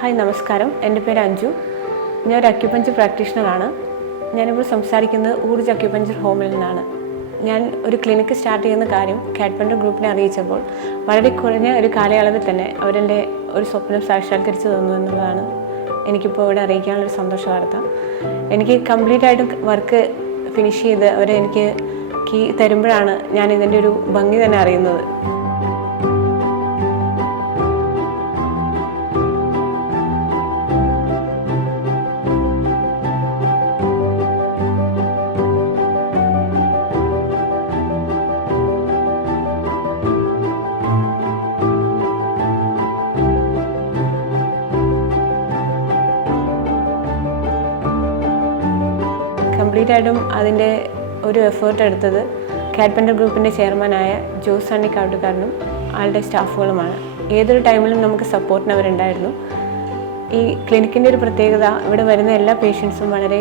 Hi നമസ്കാരം, എൻ്റെ പേര് അഞ്ജു. ഞാൻ ഒരു അക്യുപഞ്ചർ പ്രാക്ടീഷണറാണ്. ഞാനിപ്പോൾ സംസാരിക്കുന്നത് ഊർജ് അക്യുപഞ്ചർ ഹോമിൽ നിന്നാണ്. ഞാൻ ഒരു ക്ലിനിക്ക് സ്റ്റാർട്ട് ചെയ്യുന്ന കാര്യം കാറ്റ്പെൻഡർ ഗ്രൂപ്പിനെ അറിയിച്ചപ്പോൾ വളരെ കുറഞ്ഞ ഒരു കാലയളവിൽ തന്നെ അവരെൻ്റെ ഒരു സ്വപ്നം സാക്ഷാത്കരിച്ച് തന്നു എന്നുള്ളതാണ് എനിക്കിപ്പോൾ ഇവിടെ അറിയിക്കാനുള്ളൊരു സന്തോഷ വാർത്ത. എനിക്ക് കംപ്ലീറ്റ് ആയിട്ടും വർക്ക് ഫിനിഷ് ചെയ്ത് അവരെനിക്ക് കീ തരുമ്പോഴാണ് ഞാൻ ഇതിൻ്റെ ഒരു ഭംഗി തന്നെ അറിയുന്നത്. കംപ്ലീറ്റ് ആയിട്ടും അതിൻ്റെ ഒരു എഫേർട്ട് എടുത്തത് കാറ്റ്പെൻഡർ ഗ്രൂപ്പിൻ്റെ ചെയർമാനായ ജോസ് സണ്ണി കാട്ടുകാരനും ആളുടെ സ്റ്റാഫുകളുമാണ്. ഏതൊരു ടൈമിലും നമുക്ക് സപ്പോർട്ടിന് അവരുണ്ടായിരുന്നു. ഈ ക്ലിനിക്കിൻ്റെ ഒരു പ്രത്യേകത, ഇവിടെ വരുന്ന എല്ലാ പേഷ്യൻസും വളരെ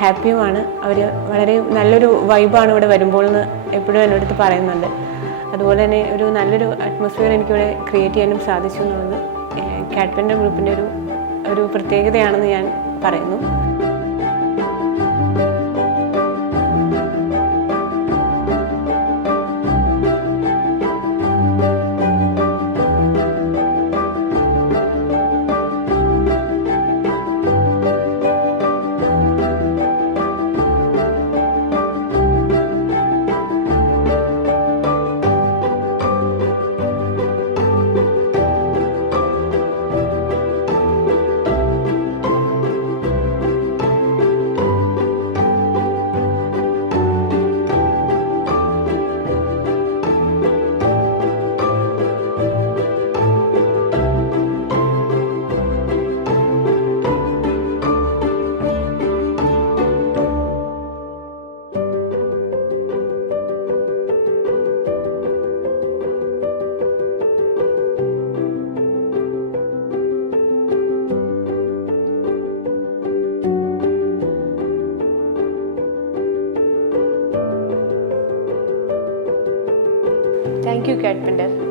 ഹാപ്പിയുമാണ്. അവർ വളരെ നല്ലൊരു വൈബാണ് ഇവിടെ വരുമ്പോൾ എന്ന് എപ്പോഴും എന്നോടത്ത് പറയുന്നുണ്ട്. അതുപോലെ തന്നെ ഒരു നല്ലൊരു അറ്റ്മോസ്ഫിയർ എനിക്കിവിടെ ക്രിയേറ്റ് ചെയ്യാനും സാധിച്ചു എന്നുള്ളത് കാറ്റ്പെൻഡർ ഗ്രൂപ്പിൻ്റെ ഒരു പ്രത്യേകതയാണെന്ന് ഞാൻ പറയുന്നു. Thank you, Caterpillar.